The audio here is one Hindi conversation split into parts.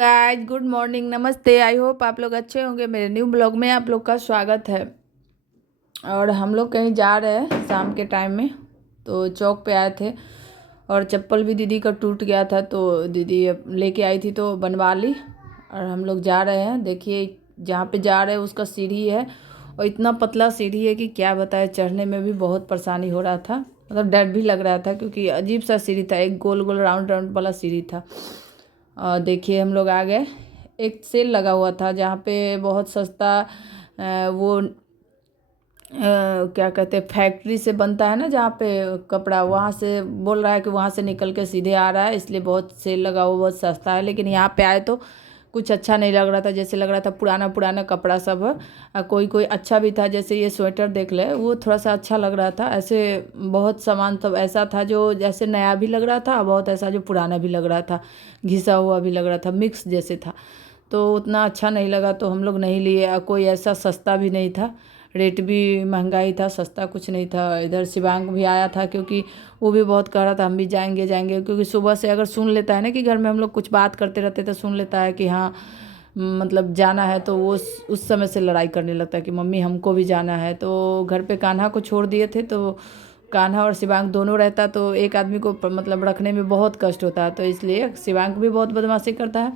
गाइज गुड मॉर्निंग, नमस्ते। आई होप आप लोग अच्छे होंगे। मेरे न्यू ब्लॉग में आप लोग का स्वागत है। और हम लोग कहीं जा रहे हैं शाम के टाइम में, तो चौक पे आए थे और चप्पल भी दीदी का टूट गया था, तो दीदी लेके आई थी तो बनवा ली। और हम लोग जा रहे हैं। देखिए जहाँ पे जा रहे हैं उसका सीढ़ी है, और इतना पतला सीढ़ी है कि क्या बताए, चढ़ने में भी बहुत परेशानी हो रहा था। मतलब डर भी लग रहा था क्योंकि अजीब सा सीढ़ी था, एक गोल गोल राउंड राउंड वाला सीढ़ी था। और देखिए हम लोग आ गए। एक सेल लगा हुआ था जहाँ पे बहुत सस्ता वो क्या कहते हैं, फैक्ट्री से बनता है ना जहाँ पे कपड़ा, वहाँ से बोल रहा है कि वहाँ से निकल के सीधे आ रहा है, इसलिए बहुत सेल लगा हुआ, बहुत सस्ता है। लेकिन यहाँ पे आए तो कुछ अच्छा नहीं लग रहा था, जैसे लग रहा था पुराना पुराना कपड़ा सब है। कोई कोई अच्छा भी था, जैसे ये स्वेटर देख ले, वो थोड़ा सा अच्छा लग रहा था। ऐसे बहुत सामान सब ऐसा था जो जैसे नया भी लग रहा था, बहुत ऐसा जो पुराना भी लग रहा था, घिसा हुआ भी लग रहा था, मिक्स जैसे था। तो उतना अच्छा नहीं लगा तो हम लोग नहीं लिए। कोई ऐसा सस्ता भी नहीं था, रेट भी महंगाई था, सस्ता कुछ नहीं था। इधर शिवांग भी आया था क्योंकि वो भी बहुत कह रहा था हम भी जाएंगे जाएंगे, क्योंकि सुबह से अगर सुन लेता है ना कि घर में हम लोग कुछ बात करते रहते तो सुन लेता है कि हाँ मतलब जाना है, तो वो उस समय से लड़ाई करने लगता है कि मम्मी हमको भी जाना है। तो घर पे कान्हा को छोड़ दिए थे, तो कान्हा और शिवांग दोनों रहता तो एक आदमी को मतलब रखने में बहुत कष्ट होता है, तो इसलिए शिवांग भी बहुत बदमाशी करता है,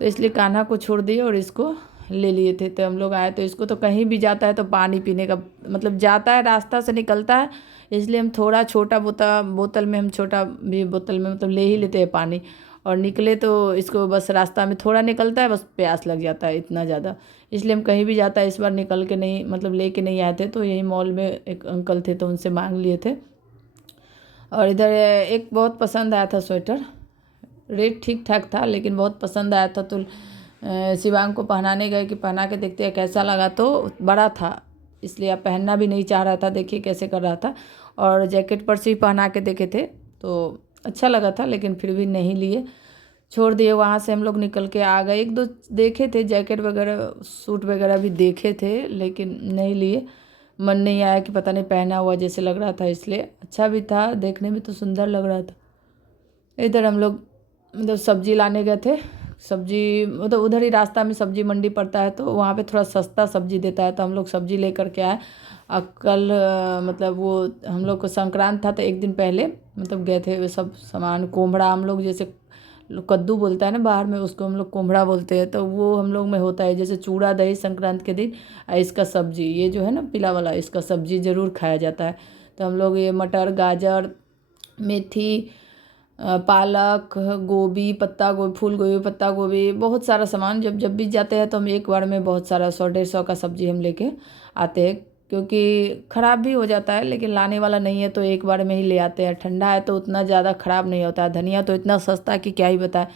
तो इसलिए कान्हा को छोड़ दिए और इसको ले लिए थे। तो हम लोग आए तो इसको तो कहीं भी जाता है तो पानी पीने का मतलब जाता है, रास्ता से निकलता है, इसलिए हम थोड़ा छोटा बोतल में, हम छोटा भी बोतल में मतलब ले ही लेते हैं पानी। और निकले तो इसको बस रास्ता में थोड़ा निकलता है, बस प्यास लग जाता है इतना ज़्यादा, इसलिए हम कहीं भी जाता है। इस बार निकल के नहीं मतलब ले के नहीं आए थे, तो यही मॉल में एक अंकल थे तो उनसे मांग लिए थे। और इधर एक बहुत पसंद आया था स्वेटर, रेट ठीक ठाक था लेकिन बहुत पसंद आया था, तो शिवांग को पहनाने गए कि पहना के देखते हैं कैसा लगा, तो बड़ा था इसलिए आप पहनना भी नहीं चाह रहा था। देखिए कैसे कर रहा था, और जैकेट पर से ही पहना के देखे थे तो अच्छा लगा था, लेकिन फिर भी नहीं लिए, छोड़ दिए। वहाँ से हम लोग निकल के आ गए। एक दो देखे थे जैकेट वगैरह, सूट वगैरह भी देखे थे, लेकिन नहीं लिए। मन नहीं आया कि पता नहीं पहना हुआ जैसे लग रहा था, इसलिए अच्छा भी था देखने में तो सुंदर लग रहा था। इधर हम लोग मतलब सब्जी लाने गए थे। सब्जी मतलब उधर ही रास्ता में सब्जी मंडी पड़ता है, तो वहाँ पे थोड़ा सस्ता सब्जी देता है, तो हम लोग सब्जी लेकर के आए। कल मतलब वो हम लोग को संक्रांत था तो एक दिन पहले मतलब गए थे, वे सब सामान कोम्हड़ा, हम लोग जैसे कद्दू बोलता है ना बाहर में, उसको हम लोग कोम्हड़ा बोलते हैं, तो वो हम लोग में होता है जैसे चूड़ा दही संक्रांत के दिन। इसका सब्जी ये जो है ना पीला वाला, इसका सब्जी ज़रूर खाया जाता है। तो हम लोग ये मटर, गाजर, मेथी, पालक, गोभी, पत्ता गोभी, फूल गोभी, पत्ता गोभी, बहुत सारा सामान, जब जब भी जाते हैं तो हम एक बार में बहुत सारा 100-150 का सब्जी हम लेके आते हैं, क्योंकि ख़राब भी हो जाता है, लेकिन लाने वाला नहीं है तो एक बार में ही ले आते हैं। ठंडा है तो उतना ज़्यादा ख़राब नहीं होता है। धनिया तो इतना सस्ता है कि क्या ही बताए,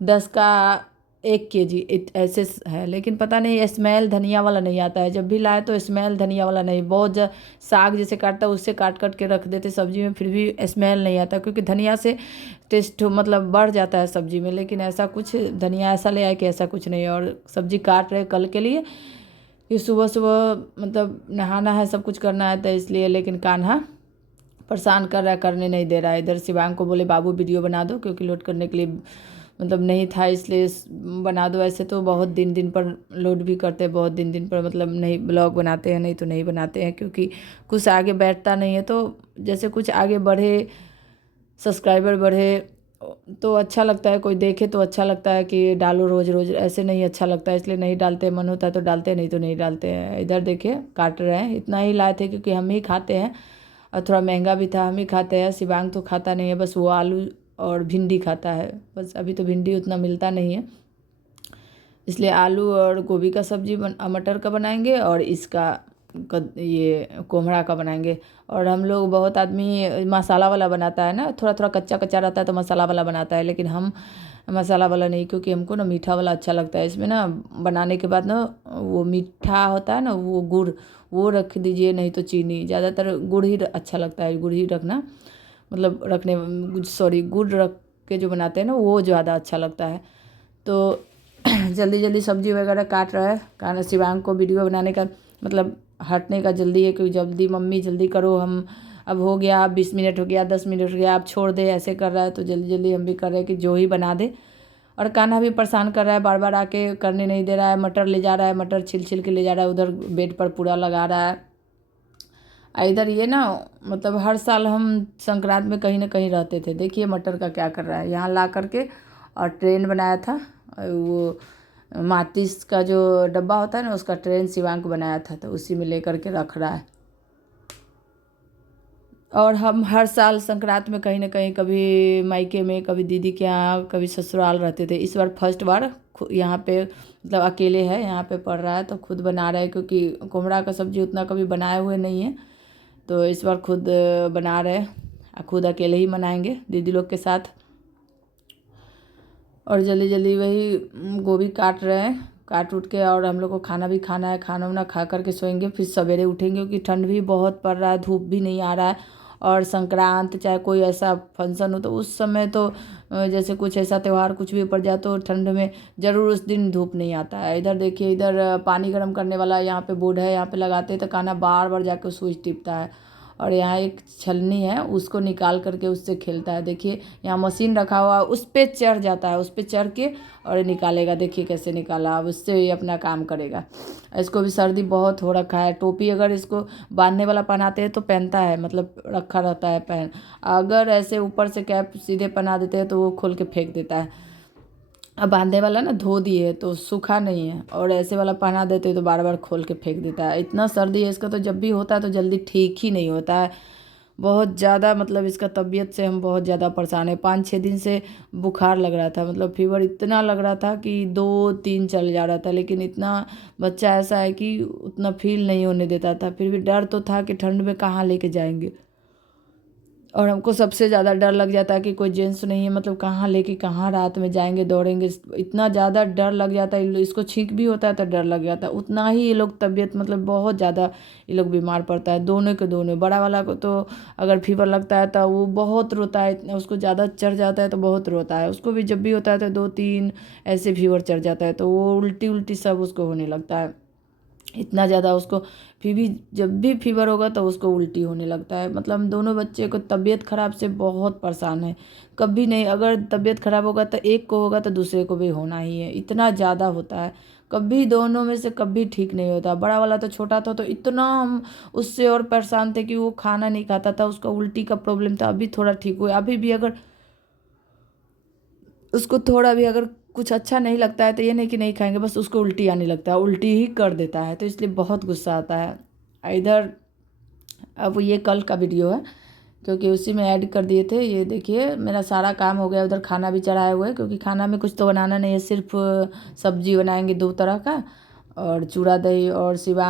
10 का 1 kg ऐसे है, लेकिन पता नहीं स्मेल धनिया वाला नहीं आता है। जब भी लाए तो स्मेल धनिया वाला नहीं, बहुत साग जैसे काटता है उससे काट काट के रख देते सब्जी में, फिर भी स्मेल नहीं आता, क्योंकि धनिया से टेस्ट मतलब बढ़ जाता है सब्जी में। लेकिन ऐसा कुछ धनिया ऐसा ले आए कि ऐसा कुछ नहीं है। और सब्जी काट रहे कल के लिए कि सुबह सुबह मतलब नहाना है, सब कुछ करना है, तो इसलिए। लेकिन कान्हा परेशान कर रहा है, करने नहीं दे रहा है। इधर शिवांग को बोले बाबू वीडियो बना दो, क्योंकि लोड करने के लिए मतलब नहीं था, इसलिए बना दो। ऐसे तो बहुत दिन दिन पर लोड भी करते हैं, बहुत दिन दिन पर मतलब नहीं ब्लॉग बनाते हैं, नहीं तो नहीं बनाते हैं, क्योंकि कुछ आगे बैठता नहीं है। तो जैसे कुछ आगे बढ़े, सब्सक्राइबर बढ़े तो अच्छा लगता है, कोई देखे तो अच्छा लगता है कि डालो रोज़ रोज़, ऐसे नहीं अच्छा लगता है, इसलिए नहीं डालते। मन होता है तो डालते, नहीं तो नहीं डालते हैं। इधर देखिए काट रहे हैं, इतना ही लाए थे क्योंकि हम ही खाते हैं, और थोड़ा महंगा भी था, हम ही खाते हैं। शिवांग तो खाता नहीं है, बस वो आलू और भिंडी खाता है बस। अभी तो भिंडी उतना मिलता नहीं है, इसलिए आलू और गोभी का सब्जी मटर का बनाएंगे, और इसका ये कोम्हड़ा का बनाएंगे। और हम लोग बहुत आदमी मसाला वाला बनाता है ना, थोड़ा थोड़ा कच्चा कच्चा रहता है तो मसाला वाला बनाता है, लेकिन हम मसाला वाला नहीं, क्योंकि हमको ना मीठा वाला अच्छा लगता है। इसमें ना बनाने के बाद ना वो मीठा होता है ना, वो गुड़ वो रख दीजिए, नहीं तो चीनी, ज़्यादातर गुड़ ही अच्छा लगता है, गुड़ ही रखना मतलब रखने, सॉरी गुड़ रख के जो बनाते हैं ना वो ज़्यादा अच्छा लगता है। तो जल्दी जल्दी सब्जी वगैरह काट रहा है, कारण शिवांग को वीडियो बनाने का मतलब हटने का जल्दी है, क्योंकि जल्दी मम्मी जल्दी करो, हम अब हो गया, 20 मिनट हो गया, 10 मिनट हो गया, आप छोड़ दे, ऐसे कर रहा है। तो जल्दी जल्दी हम भी कर रहे हैं कि जो ही बना दे, और कान्हा भी परेशान कर रहा है, बार बार आके करने नहीं दे रहा है। मटर ले जा रहा है, मटर छिल छिल के ले जा रहा है, उधर बेड पर पूरा लगा रहा है। इधर ये ना मतलब हर साल हम संक्रांत में कहीं ना कहीं रहते थे। देखिए मटर का क्या कर रहा है, यहाँ ला करके और ट्रेन बनाया था, वो माचिस का जो डब्बा होता है ना उसका ट्रेन शिवांक बनाया था, तो उसी में लेकर के रख रहा है। और हम हर साल संक्रांत में कहीं ना कहीं, कभी मायके में, कभी दीदी के यहाँ, कभी ससुराल रहते थे। इस बार फर्स्ट बार यहाँ पे मतलब अकेले है, यहाँ पे पढ़ रहा है तो खुद बना रहा है, क्योंकि कोहड़ा का सब्जी उतना कभी बनाए हुए नहीं है, तो इस बार खुद बना रहे हैं, खुद अकेले ही बनाएंगे दीदी लोग के साथ। और जल्दी जल्दी वही गोभी काट रहे हैं, काट उठ के, और हम लोग को खाना भी खाना है। खाना वाना खा करके सोएंगे, फिर सवेरे उठेंगे, क्योंकि ठंड भी बहुत पड़ रहा है, धूप भी नहीं आ रहा है। और संक्रांत चाहे कोई ऐसा फंक्शन हो तो उस समय तो जैसे कुछ ऐसा त्यौहार कुछ भी पड़ जाए तो ठंड में ज़रूर उस दिन धूप नहीं आता है। इधर देखिए, इधर पानी गर्म करने वाला यहाँ पे बोर्ड है, यहाँ पे लगाते हैं तो कान्हा बार बार जाकर स्विच टिपता है। और यहाँ एक छलनी है, उसको निकाल करके उससे खेलता है। देखिए यहाँ मशीन रखा हुआ है, उस पर चढ़ जाता है, उस पर चढ़ के और निकालेगा। देखिए कैसे निकाला, अब उससे ही अपना काम करेगा। इसको भी सर्दी बहुत हो रखा है। टोपी अगर इसको बांधने वाला पहनाते हैं तो पहनता है, मतलब रखा रहता है पहन। अगर ऐसे ऊपर से कैप सीधे पहना देते हैं तो वो खोल के फेंक देता है। अब बांधने वाला ना धो दिए तो सूखा नहीं है, और ऐसे वाला पहना देते तो बार बार खोल के फेंक देता है। इतना सर्दी है इसका, तो जब भी होता है तो जल्दी ठीक ही नहीं होता है। बहुत ज़्यादा मतलब इसका तबीयत से हम बहुत ज़्यादा परेशान है। 5-6 दिन से बुखार लग रहा था, मतलब फीवर इतना लग रहा था कि 2-3 चल जा रहा था, लेकिन इतना बच्चा ऐसा है कि उतना फील नहीं होने देता था। फिर भी डर तो था कि ठंड में कहाँ लेके जाएंगे, और हमको सबसे ज़्यादा डर लग जाता है कि कोई जेंट्स नहीं है, मतलब कहाँ लेके कहाँ रात में जाएंगे, दौड़ेंगे। इतना ज़्यादा डर लग जाता है। इसको छींक भी होता है तो डर लग जाता है, उतना ही ये लोग तबीयत मतलब बहुत ज़्यादा ये लोग बीमार पड़ता है, दोनों के दोनों। बड़ा वाला को तो अगर फीवर लगता है तो वो बहुत रोता है, उसको ज़्यादा चढ़ जाता है तो बहुत रोता है। उसको भी जब भी होता है तो 2-3 ऐसे फीवर चढ़ जाता है, तो वो उल्टी उल्टी सब उसको होने लगता है, इतना ज़्यादा उसको। फिर भी जब भी फीवर होगा तो उसको उल्टी होने लगता है। मतलब हम दोनों बच्चे को तबीयत ख़राब से बहुत परेशान है। कभी नहीं, अगर तबीयत ख़राब होगा तो एक को होगा तो दूसरे को भी होना ही है, इतना ज़्यादा होता है। कभी दोनों में से कभी ठीक नहीं होता। बड़ा वाला तो छोटा था तो इतना हम उससे और परेशान थे कि वो खाना नहीं खाता था, उसका उल्टी का प्रॉब्लम था। अभी थोड़ा ठीक हुआ, अभी भी अगर उसको थोड़ा भी अगर कुछ अच्छा नहीं लगता है तो ये नहीं कि नहीं खाएंगे, बस उसको उल्टी आने लगता है, उल्टी ही कर देता है, तो इसलिए बहुत गुस्सा आता है। इधर अब ये कल का वीडियो है, क्योंकि उसी में ऐड कर दिए थे। ये देखिए मेरा सारा काम हो गया, उधर खाना भी चढ़ाए हुए हैं, क्योंकि खाना में कुछ तो बनाना नहीं है, सिर्फ सब्जी बनाएंगे 2 तरह का, और चूड़ा दही, और सिवा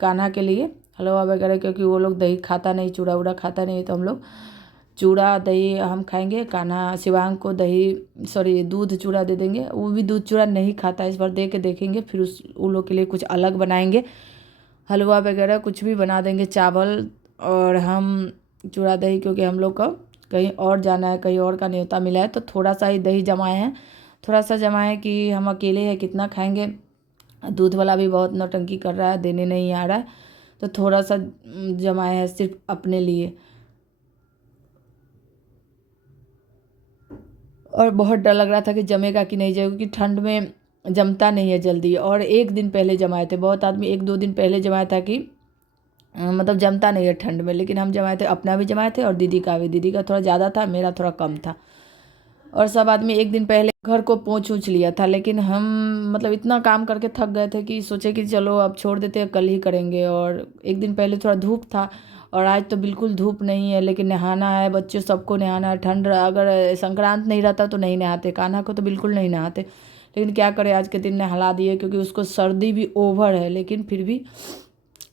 कान्हा के लिए हलवा वगैरह, क्योंकि वो लोग दही खाता नहीं, चूड़ा उड़ा खाता नहीं, तो हम लोग चूड़ा दही हम खाएंगे। कान्हा शिवांग को दही सॉरी दूध चूड़ा दे देंगे, वो भी दूध चूड़ा नहीं खाता, इस बार दे के देखेंगे। फिर उन लोग के लिए कुछ अलग बनाएंगे, हलवा वगैरह कुछ भी बना देंगे, चावल। और हम चूड़ा दही, क्योंकि हम लोग का कहीं और जाना है, कहीं और का न्योता मिला है, तो थोड़ा सा ही दही जमाए हैं, थोड़ा सा जमाए कि हम अकेले हैं कितना खाएंगे। दूध वाला भी बहुत नौटंकी कर रहा है, देने नहीं आ रहा है, तो थोड़ा सा जमाए हैं सिर्फ अपने लिए। और बहुत डर लग रहा था कि जमेगा कि नहीं जमेगा, क्योंकि ठंड में जमता नहीं है जल्दी। और एक दिन पहले जमाए थे, बहुत आदमी 1-2 दिन पहले जमाया था कि मतलब जमता नहीं है ठंड में, लेकिन हम जमाए थे, अपना भी जमाए थे और दीदी का भी। दीदी का थोड़ा ज़्यादा था, मेरा थोड़ा कम था। और सब आदमी एक दिन पहले घर को पोंछ उछ लिया था, लेकिन हम मतलब इतना काम करके थक गए थे कि सोचे कि चलो अब छोड़ देते हैं, कल ही करेंगे। और एक दिन पहले थोड़ा धूप था, और आज तो बिल्कुल धूप नहीं है, लेकिन नहाना है, बच्चे सबको नहाना है। ठंड अगर संक्रांत नहीं रहता तो नहीं नहाते, कान्हा को तो बिल्कुल नहीं नहाते, लेकिन क्या करें आज के दिन नहला दिए, क्योंकि उसको सर्दी भी ओवर है। लेकिन फिर भी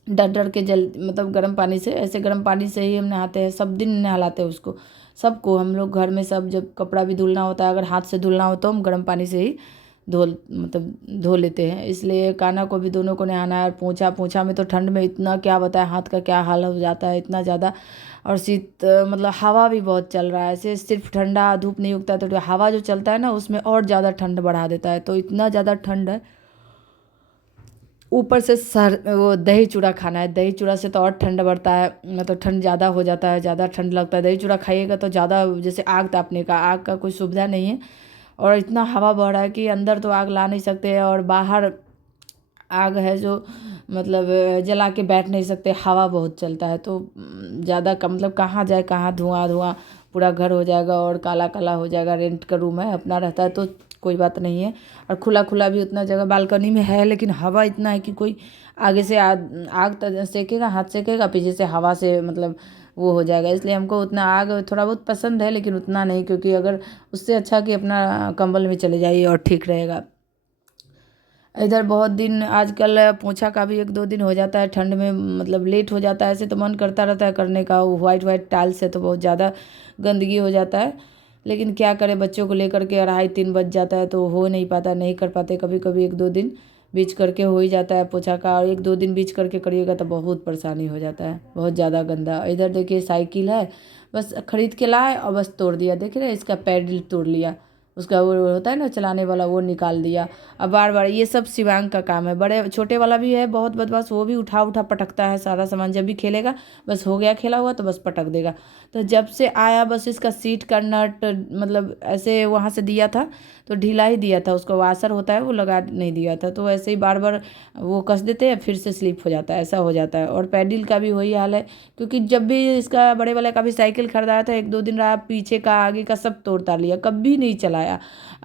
डर डर के मतलब गर्म पानी से, ऐसे गर्म पानी से ही हम नहाते हैं, सब दिन नहलाते हैं उसको, सबको। हम लोग घर में सब, जब कपड़ा भी धुलना होता है, अगर हाथ से धुलना हो तो हम गर्म पानी से ही धो लेते हैं। इसलिए कान्हा को भी दोनों को नहाना है। और पोंछा में तो ठंड में इतना क्या बताए, हाथ का क्या हाल हो जाता है, इतना ज़्यादा। और शीत मतलब हवा भी बहुत चल रहा है, ऐसे सिर्फ ठंडा धूप नहीं उगता, तो हवा जो चलता है ना उसमें और ज़्यादा ठंड बढ़ा देता है, तो इतना ज़्यादा ठंड है। ऊपर से सर वो दही चूड़ा खाना है, दही चूड़ा से तो और ठंड बढ़ता है, मतलब ठंड ज़्यादा हो जाता है, ज़्यादा ठंड लगता है। दही चूड़ा खाइएगा तो ज़्यादा, जैसे आग तापने का, आग का कोई सुविधा नहीं है, और इतना हवा बह रहा है कि अंदर तो आग ला नहीं सकते और बाहर आग है जो मतलब जला के बैठ नहीं सकते, हवा बहुत चलता है तो ज़्यादा मतलब कहाँ जाए कहाँ, धुआं धुआं पूरा घर हो जाएगा और काला काला हो जाएगा। रेंट का रूम है, अपना रहता है तो कोई बात नहीं है। और खुला खुला भी उतना जगह बालकनी में है, लेकिन हवा इतना है कि कोई आगे से आग सेकेगा, हाथ सेकेगा, पीछे से हवा से मतलब वो हो जाएगा। इसलिए हमको उतना आग थोड़ा बहुत पसंद है, लेकिन उतना नहीं, क्योंकि अगर उससे अच्छा कि अपना कंबल में चले जाइए और ठीक रहेगा। इधर बहुत दिन आजकल पोछा का भी 1-2 दिन हो जाता है, ठंड में मतलब लेट हो जाता है। ऐसे तो मन करता रहता है करने का, वो वाइट वाइट टाइल्स है तो बहुत ज़्यादा गंदगी हो जाता है, लेकिन क्या करें, बच्चों को लेकर के 2:30-3 बज जाता है तो हो नहीं पाता, नहीं कर पाते। कभी कभी 1-2 दिन बीच करके हो ही जाता है पोछा का, और 1-2 दिन बीच करके करिएगा तो बहुत परेशानी हो जाता है, बहुत ज़्यादा गंदा। इधर देखिए साइकिल है, बस खरीद के लाए और बस तोड़ दिया, देख रहे हैं, इसका पैडल तोड़ लिया, उसका वो होता है ना चलाने वाला, वो निकाल दिया। अब बार बार ये सब शिवांग का काम है। बड़े छोटे वाला भी है बहुत बदमाश, वो भी उठा उठा पटकता है सारा सामान। जब भी खेलेगा बस हो गया खेला हुआ तो बस पटक देगा। तो जब से आया बस इसका सीट का नट मतलब ऐसे वहाँ से दिया था तो ढीला ही दिया था, उसका वाशर होता है वो लगा नहीं दिया था, तो ऐसे ही बार बार वो कस देते हैं, फिर से स्लिप हो जाता है, ऐसा हो जाता है। और पैडल का भी वही हाल है, क्योंकि जब भी इसका बड़े वाले का भी साइकिल खरीदाया था 1-2 दिन रहा, पीछे का आगे का सब तोड़ तार लिया, कभी नहीं चलाया।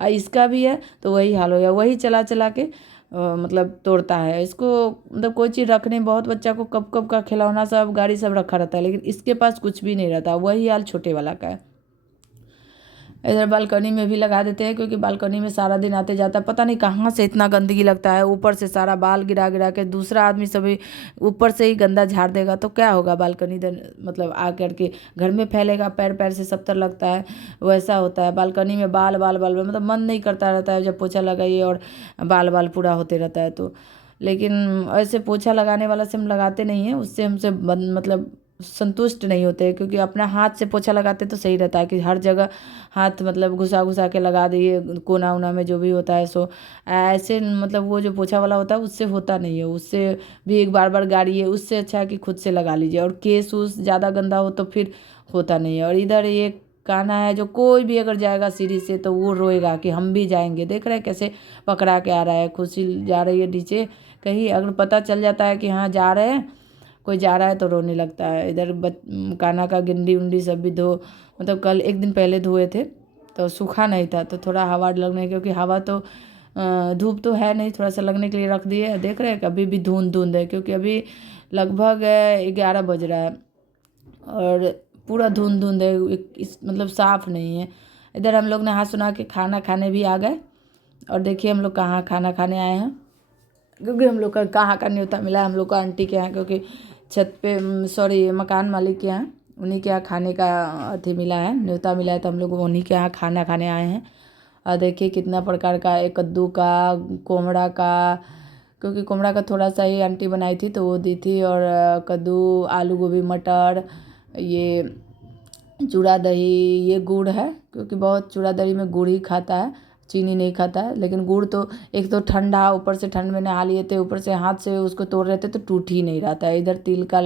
इसका भी है तो वही हाल हो गया, वही चला चला के मतलब तोड़ता है इसको। मतलब कोई चीज़ रखने में बहुत, बच्चा को कब कब का खिलौना सब गाड़ी सब रखा रहता है, लेकिन इसके पास कुछ भी नहीं रहता। वही हाल छोटे वाला का है। इधर बालकनी में भी लगा देते हैं, क्योंकि बालकनी में सारा दिन आते जाता है, पता नहीं कहाँ से इतना गंदगी लगता है, ऊपर से सारा बाल गिरा गिरा के दूसरा आदमी सभी ऊपर से ही गंदा झाड़ देगा तो क्या होगा। बालकनी मतलब आ कर के घर में फैलेगा, पैर पैर से सब तरफ लगता है, वैसा होता है। बालकनी में बाल बाल बाल मतलब मन नहीं करता रहता है जब पोछा लगाइए और बाल बाल पूरा होते रहता है तो। लेकिन ऐसे पोछा लगाने वाला से हम लगाते नहीं हैं, उससे हमसे मतलब संतुष्ट नहीं होते, क्योंकि अपना हाथ से पोछा लगाते तो सही रहता है कि हर जगह हाथ मतलब घुसा घुसा के लगा दिए, कोना उना में जो भी होता है सो। ऐसे मतलब वो जो पोछा वाला होता है उससे होता नहीं है, उससे भी एक बार बार गाड़िए, उससे अच्छा है कि खुद से लगा लीजिए। और केस उस ज़्यादा गंदा हो तो फिर होता नहीं है। और इधर ये कान्हा है जो कोई भी अगर जाएगा सीढ़ी से तो वो रोएगा कि हम भी जाएंगे। देख रहे हैं कैसे पकड़ा के आ रहा है, खुशी जा रही है नीचे कहीं, अगर पता चल जाता है कि हाँ जा रहे हैं, कोई जा रहा है तो रोने लगता है। इधर कान्हा का गिंडी उंडी सब भी धो, मतलब कल 1 दिन पहले धोए थे तो सूखा नहीं था, तो थोड़ा हवा लगने, क्योंकि हवा तो धूप तो है नहीं, थोड़ा सा लगने के लिए रख दिए। देख रहे हैं कि अभी भी धुंध धुंध है, क्योंकि अभी लगभग 11 बज रहा है और पूरा धुंध धुंध है, मतलब साफ़ नहीं है। इधर हम लोग नहा सुना के खाना खाने भी आ गए, और देखिए हम लोग कहाँ खाना खाने आए हैं, क्योंकि हम लोग का कहाँ का न्योता मिला है हम लोग को आंटी के यहाँ, क्योंकि छत पे सॉरी मकान मालिक के यहाँ, उन्हीं के यहाँ खाने का अथी मिला है, न्योता मिला है, तो हम लोग उन्हीं के यहाँ खाना खाने आए हैं। और देखिए कितना प्रकार का, एक कद्दू का, कोमड़ा का, क्योंकि कोमड़ा का थोड़ा सा ही आंटी बनाई थी तो वो दी थी, और कद्दू, आलू गोभी, मटर, ये चूड़ा दही, ये गुड़ है, क्योंकि बहुत चूड़ा दही में गुड़ ही खाता है, चीनी नहीं खाता है। लेकिन गुड़ तो एक तो ठंडा, ऊपर से ठंड में नहा लिए थे, ऊपर से हाथ से उसको तोड़ रहे थे तो टूट ही नहीं रहा था। इधर तिल का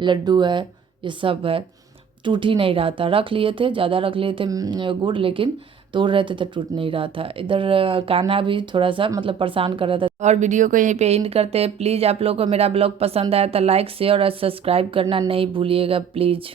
लड्डू है, ये सब है, टूट ही नहीं रहा था। रख लिए थे, ज़्यादा रख लिए थे गुड़, लेकिन तोड़ रहे थे तो टूट नहीं रहा था। इधर कान्हा भी थोड़ा सा मतलब परेशान कर रहा था। और वीडियो को यहीं पे एंड करते हैं। प्लीज़ आप लोग को मेरा ब्लॉग पसंद आया तो लाइक शेयर और सब्सक्राइब करना नहीं भूलिएगा प्लीज़।